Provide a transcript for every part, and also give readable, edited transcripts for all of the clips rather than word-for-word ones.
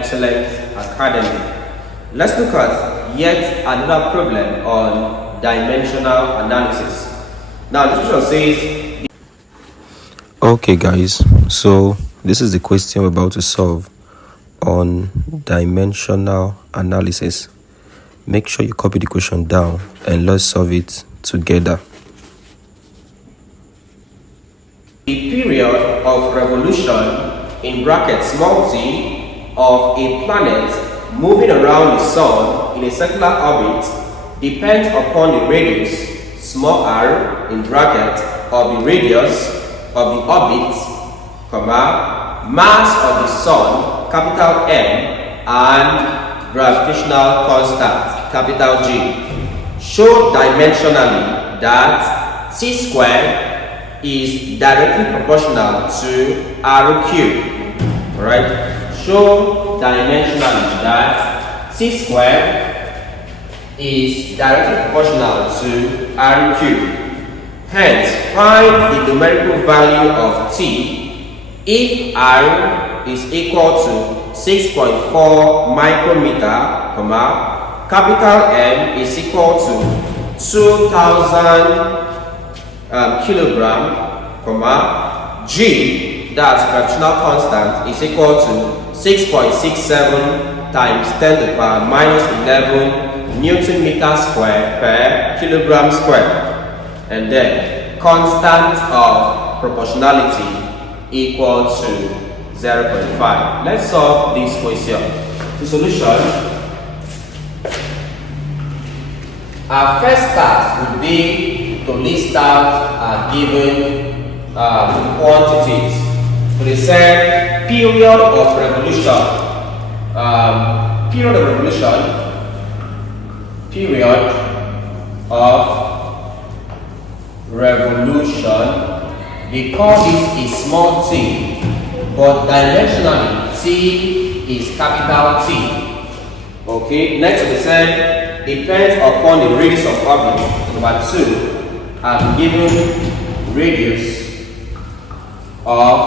excellent academy. Let's look at yet another problem on dimensional analysis. Now this question says, okay guys, so this is the question we're about to solve on dimensional analysis. Make sure you copy the question down and let's solve it together. the period of revolution in brackets small t of a planet moving around the sun in a circular orbit depends upon the radius small r in bracket of the radius of the orbit, comma, mass of the sun, capital M, and gravitational constant, capital G. Show dimensionally that t squared is directly proportional to r cubed. Alright? Show dimensionally that t squared is directly proportional to r cubed. Hence, find the numerical value of t if r is equal to 6.4 micrometer, comma, capital M is equal to 2,000 kilogram, comma, G, that's gravitational constant, is equal to 6.67 times 10 to the power minus 11 Newton meter square per kilogram square. And then constant of proportionality equal to 0.5. Let's solve this question. The solution, our first task would be to list out our given quantities. So they said period of revolution, period of revolution, we call this a small t, but dimensionally t is capital T. Okay, next we said depends upon the radius of orbit, number 2, and given radius of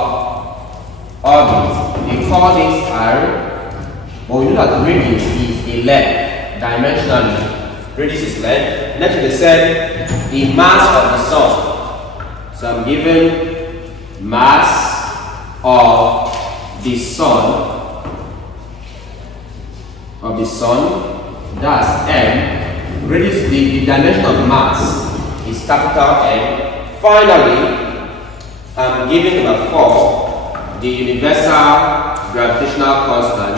orbit. We call this r, but we know that the radius is a length, dimensionally. Radius is length. Next we said the mass of the sun. So I'm given mass of the sun, that's M. Radius, the dimension of mass is capital M. Finally, I'm given number 4, the universal gravitational constant.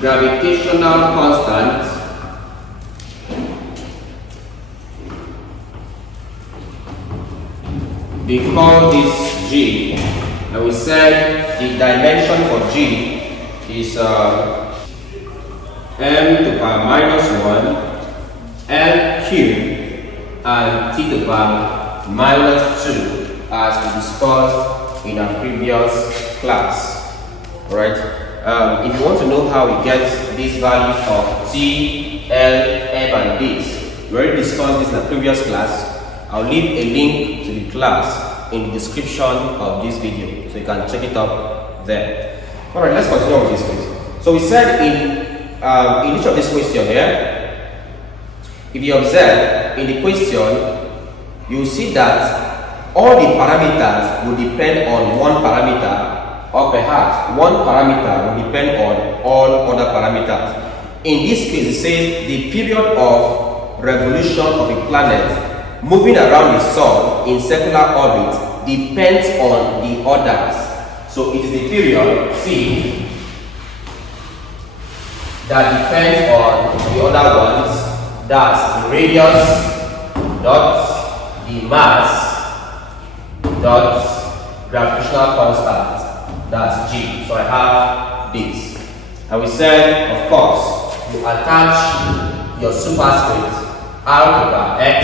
Gravitational constant we call this G, and we said the dimension for G is m to the power minus 1 L cubed and t to the power minus 2, as we discussed in our previous class. Alright, if you want to know how we get this value of t, L, m, and this, we already discussed this in the previous class. I'll leave a link to the class in the description of this video, so you can check it up there. Alright, let's continue with this question. So we said in each of this question here, if you observe in the question, you will see that all the parameters will depend on one parameter, or perhaps one parameter will depend on all other parameters. In this case, it says the period of revolution of a planet moving around the sun in circular orbit depends on the others. So it is the period T that depends on the other ones. That's the radius dot the mass dot gravitational constant. That's G. So I have this. And we said, of course, you attach your superscript r to the power x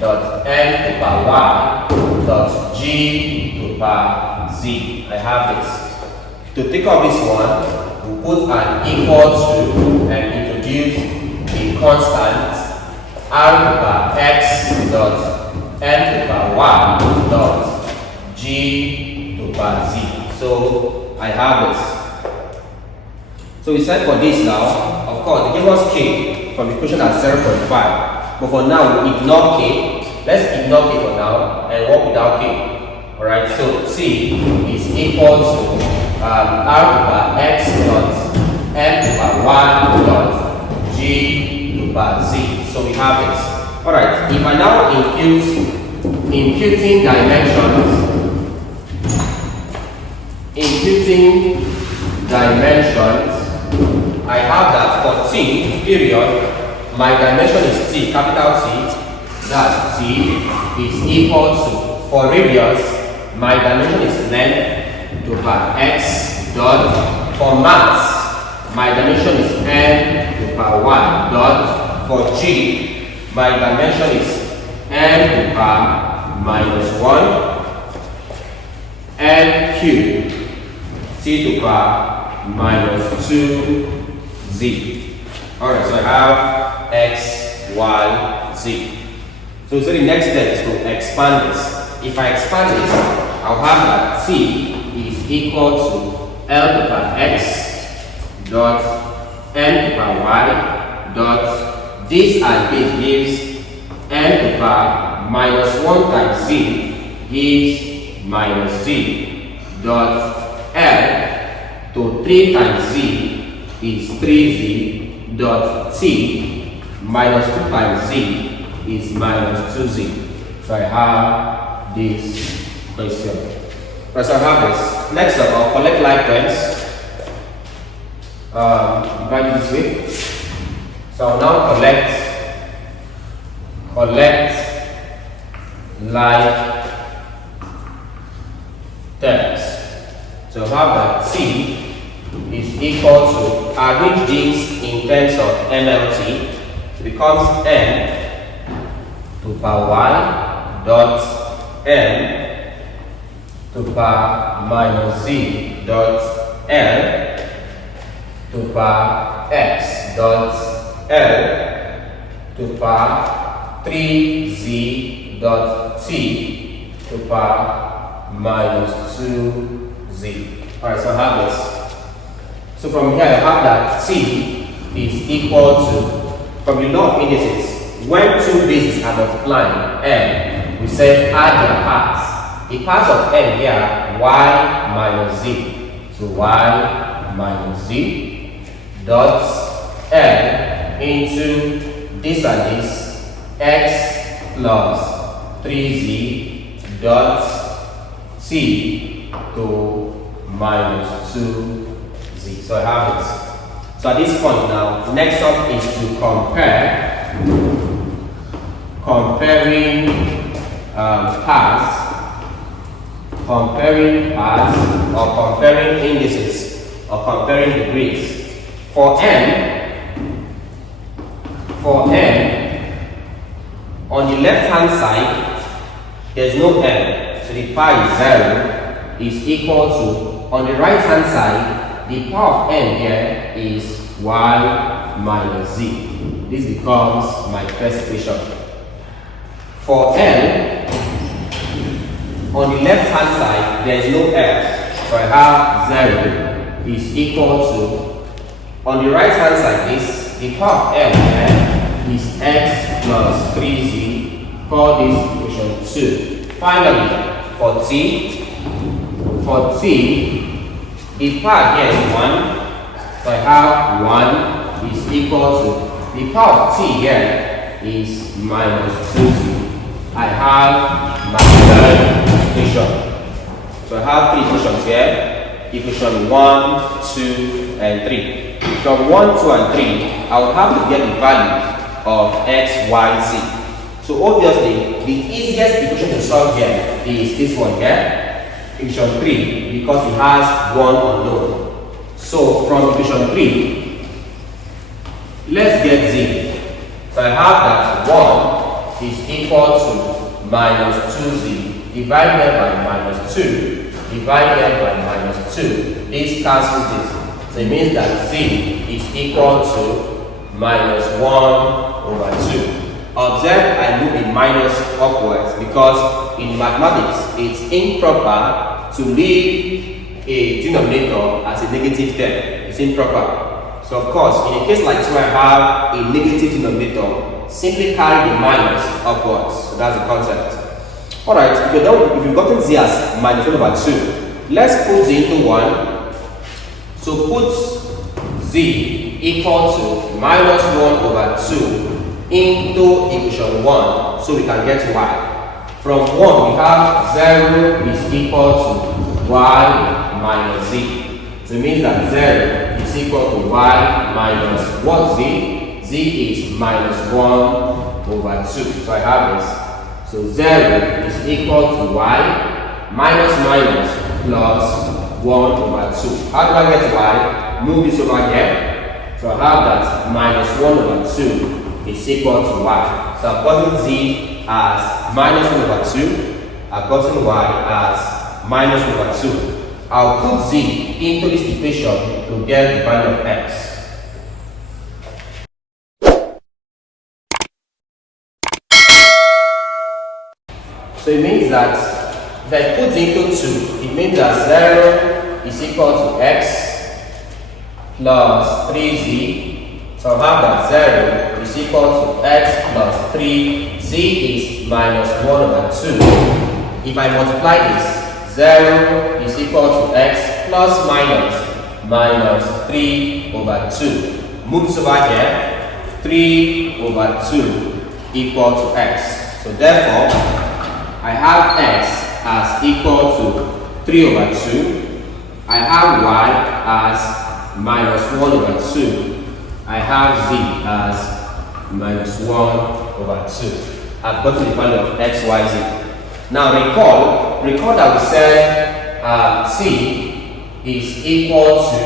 dot n to the power y dot g to the power z. I have this. To take off this one, we put an equal to and introduce a constant r to the power x dot n to the power y dot g to the power z. So I have this. So we said for this now, of course, they give us k from the equation at 0.5. But for now, we ignore k. Let's ignore k for now and work without k. Alright, so t is equal to r over x dot m over y dot g over z. So we have this. Alright, if I now imputing dimensions, I have that for t period, my dimension is t, capital T, that t is equal to, for radius, my dimension is length over x dot, for mass, my dimension is n over y dot, for g, my dimension is n over minus 1, n cubed, t over minus 2z. Alright, so I have x, y, z. So the next step is to expand this. If I expand this, I'll have that t is equal to L over x dot n over y dot this and this gives n over minus 1 times z gives minus z dot L to 3 times z is 3z dot t minus 2 times z is minus 2z. So I have this question. Right, so I have this. Next up, I'll collect like terms. Divide it this way. So I'll now collect like terms. So I have that t is equal to, arrange these in terms of MLT. It becomes n to the power y dot n to the power minus z dot l to the power x dot l to the power 3z dot t to the power minus 2z. Alright, so I have this. So from here I have that t is equal to, from the law of indices, when two bases are multiplying n, we say add their parts. The parts of n here, y minus z. So y minus z dot n into this and this, x plus 3z dot t to minus 2z. So I have this. So at this point now, next up is to comparing parts or comparing indices or comparing degrees. For n, on the left hand side, there's no n, so the power is 0 is equal to, on the right hand side, the power of n here is y minus z. This becomes my first equation. For n, on the left hand side, there is no f, so I have 0 is equal to, on the right hand side, the power of n here is x plus 3z, call this equation 2. Finally, for t, the power here is 1, so I have 1 is equal to, the power of t here is minus 2z. I have my third equation. So I have three equations here. Equation 1, 2, and 3. From 1, 2, and 3, I would have to get the values of x, y, z. So obviously, the easiest equation to solve here is this one here, equation 3, because it has one unknown. So from equation 3, let's get z. So I have that 1 is equal to minus 2z divided by minus 2 divided by minus 2. This cancels this. So it means that z is equal to minus 1 over 2. Observe I move in minus upwards because in mathematics it's improper to leave a denominator as a negative term. It's improper. So of course, in a case like this where I have a negative denominator, simply carry the minus upwards. So that's the concept. Alright, if you've gotten z as minus 1 over 2, let's put z into 1. So put z equal to minus 1 over 2 into equation 1, so we can get y. From 1, we have 0 is equal to y minus z. So it means that 0 is equal to y minus what z? Z is minus 1 over 2. So I have this. So 0 is equal to y minus minus plus 1 over 2. How do I get y? Move this over here. So I have that minus 1 over 2 is equal to y. So I've gotten z as minus 1 over 2. I've gotten y as minus 1 over 2. I'll put z into this equation to get the value of x. So it means that if I put z into 2, it means that 0 is equal to x plus 3z. So I'll have that 0 is equal to x plus 3. Z is minus 1 over 2. If I multiply this, 0 is equal to x plus minus 3 over 2. Move this over here. 3 over 2 equal to x. So therefore, I have x as equal to 3 over 2. I have y as minus 1 over 2. I have z as minus 1 over 2. I've gotten the value of x, y, z. Now recall that we said t is equal to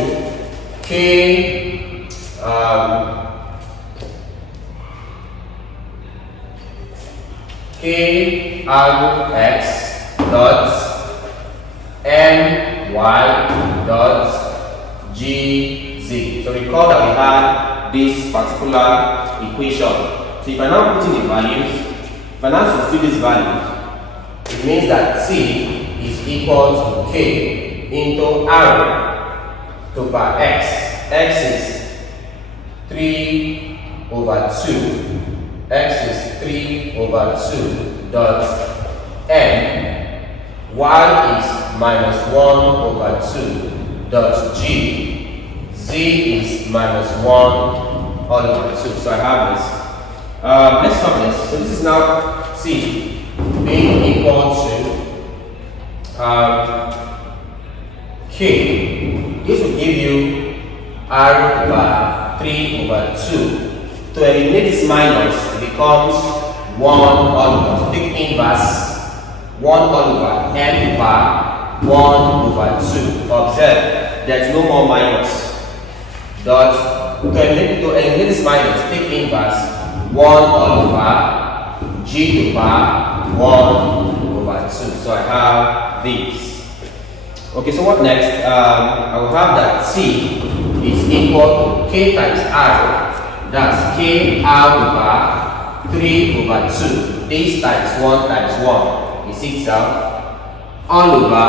k k arrow x dot m y dot g z. So recall that we had this particular equation. So if I now put in the values, if I now substitute these values, it means that t is equal to k into r to power x. X is 3 over 2. X is 3 over 2 dot m. Y is minus 1 over 2 dot g. Z is minus 1 all over 2. So I have this. Let's solve this. So this is now t being equal to k. This will give you r over 3 over 2. To eliminate this minus, it becomes 1 all over. Take inverse 1 all over m over 1 over 2. Observe, there's no more minus. Dot. To eliminate this minus, take inverse 1 all over g to power 1 over 2. So I have these. Okay, so what next? I will have that t is equal to k times r. That's k r over 3 over 2. This times 1 times 1 is itself. All over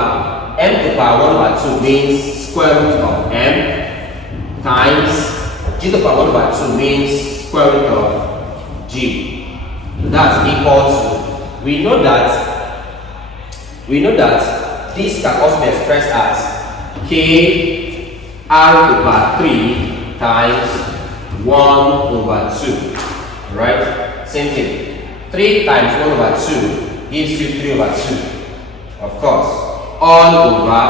m to the power 1 over 2 means square root of m times g to the power 1 over 2 means square root of g. That's equal to, we know that this can also be expressed as k r to the power 3 times 1 over 2. Right? Same thing. 3 times 1 over 2 gives you 3 over 2. Of course. All over.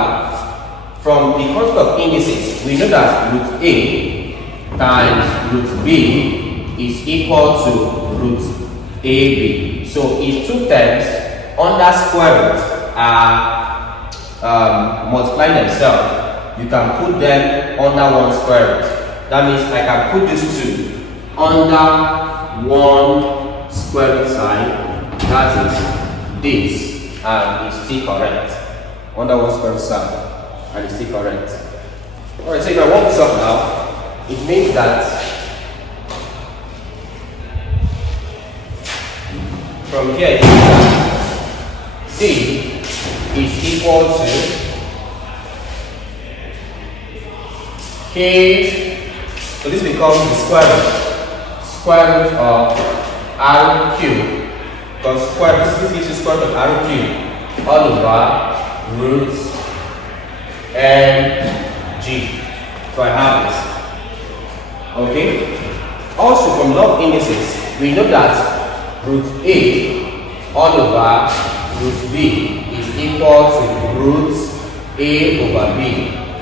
From the concept of indices, we know that root a times root b is equal to root ab. So if two terms under square root are multiplying themselves, you can put them under one square root. That means I can put these two under one square root sign. That is this, and it's still correct. Under one square root sign, and it's still correct. Alright, so if I work this up now, it means that from here, c is equal to k So this becomes the square root of r cubed, because this gives you square root of r cubed all over root mg. So I have this. Okay. Also from law of indices, we know that root a all over root b is equal to root a over b.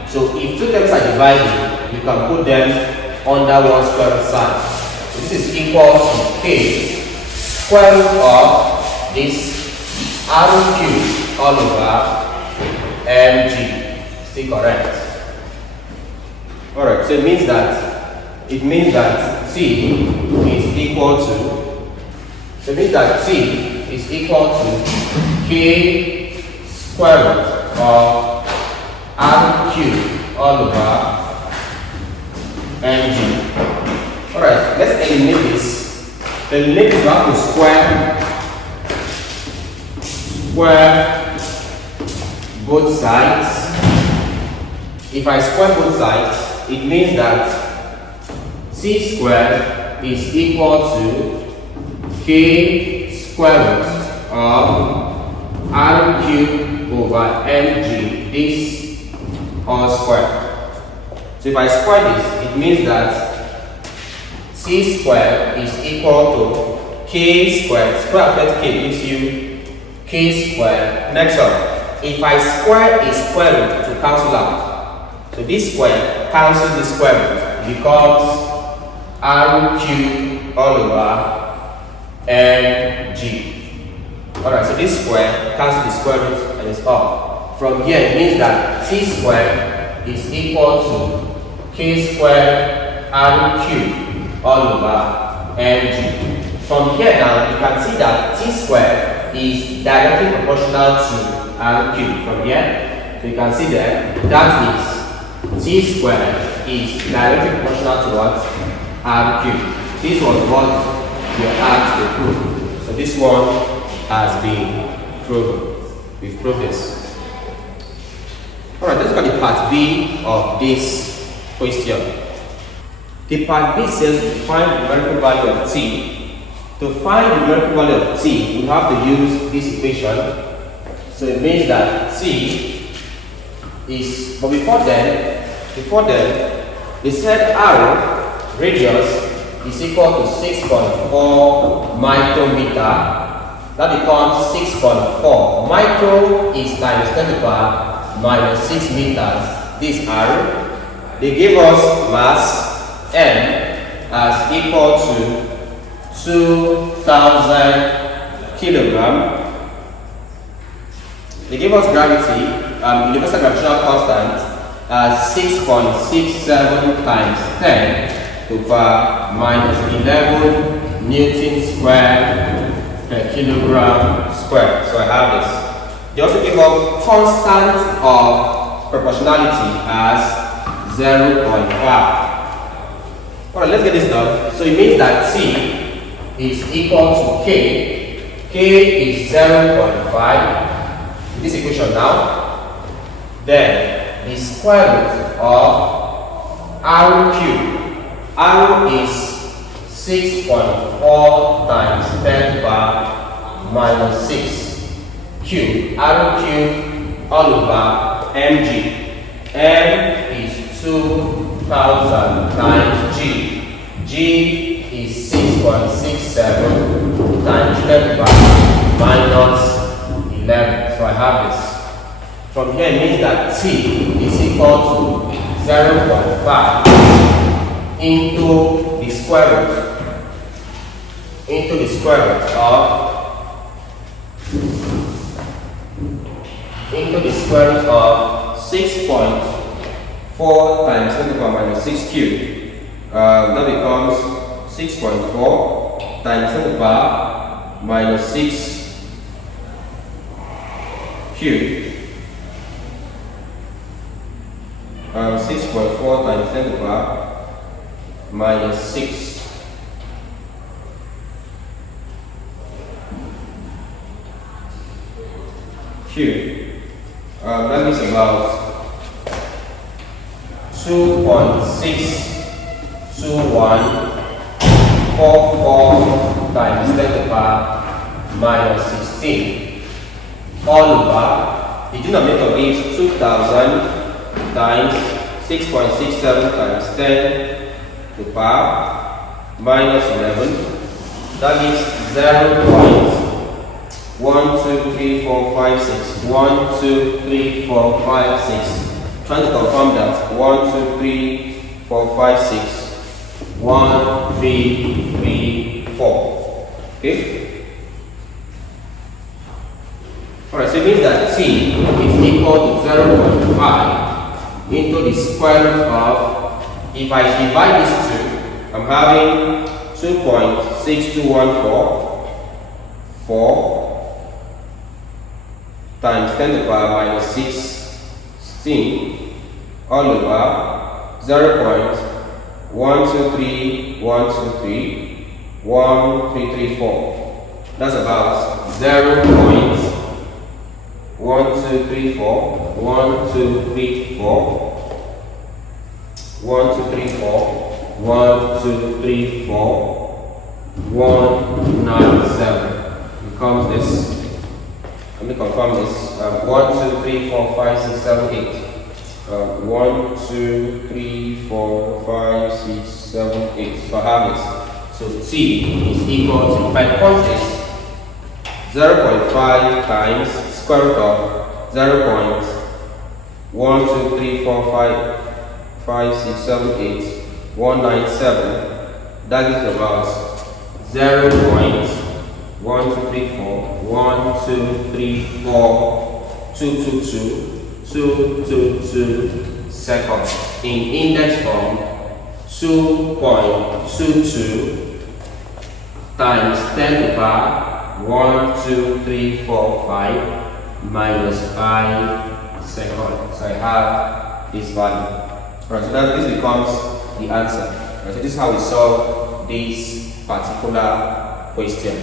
So if two terms are divided, you can put them under one square root sign. So this is equal to k square root of this r cubed all over mg. Still correct. Alright, so it means that t is equal to k square root of r cubed all over mg. Alright, let's eliminate this. To eliminate this, we have to square both sides. If I square both sides, it means that t squared is equal to k square root of r cubed over mg, this all squared. So if I square this, it means that t squared is equal to k squared. Square affect k gives you k squared. Next one, if I square a square root to cancel out, so this square cancels the square root, it becomes r cubed all over mg. Alright, so this square cancels the square root and it's off. From here, it means that t squared is equal to k squared r cubed all over mg. From here now, you can see that t squared is directly proportional to r cubed. From here, so you can see that is t squared is directly proportional to what? R cubed. This was what we were asked to prove. So this one has been proven. We've proved this. Alright, let's look at the part B of this question. The part B says to find the numerical value of t. To find the numerical value of t, we have to use this equation. So it means that t is, but before then, they said r radius is equal to 6.4 micrometer. That becomes 6.4. Micro is times 10 to the power minus 6 meters. This r. They give us mass m as equal to 2,000 kilogram. They give us gravity, universal gravitational constant, as 6.67 times 10 to the power minus 11 Newton squared per kilogram squared. So I have this. They also give us constant of proportionality as 0.5. Alright, let's get this done. So it means that t is equal to k. K is 0.5. This equation now. Then the square root of r cubed. R is 6.4 times 10 to the power minus 6 cubed. R cubed all over mg. M is 2,000 times g. G is 6.67 times 10 to the power minus 11. So I have this. From here it means that t is equal to 0.5 into the square root of 6.4 times 10 to the power minus 6 cubed. That becomes 6.4 times 10 to the power minus 6 cubed. 6.4 times 10 to the power minus 6 cubed. That is about 2.62 2144 times 10 to the power minus 16 all over the denominator gives 2000 times 6.67 times 10 to the power minus 11. That gives 0.123456. 1, 2, 3, 4, 5, 6. Trying to confirm that 1, 2, 3, 4, 5, 6. 1, 3, 3, 4. Okay? Alright, so it means that t is equal to 0.5 into the square root of, if I divide this two, I'm having 2.6214 times 10 to the power minus 16 all over 0.123123 That's about 197 becomes this. Let me confirm this. 1, 2, 3, 4, 5, 6, 7, 8. 1, 2, 3, 4, 5, 6, 7, 8. So I have this. So t is equal to, if I punch this, 0.5 times square root of 0.12345678 that is about 222 seconds. In index form, 2.22 times 10 to the power 1, 2, 3, 4, 5 minus 5 seconds. So I have this value. Right, so that this becomes the answer. Right, so this is how we solve this particular question.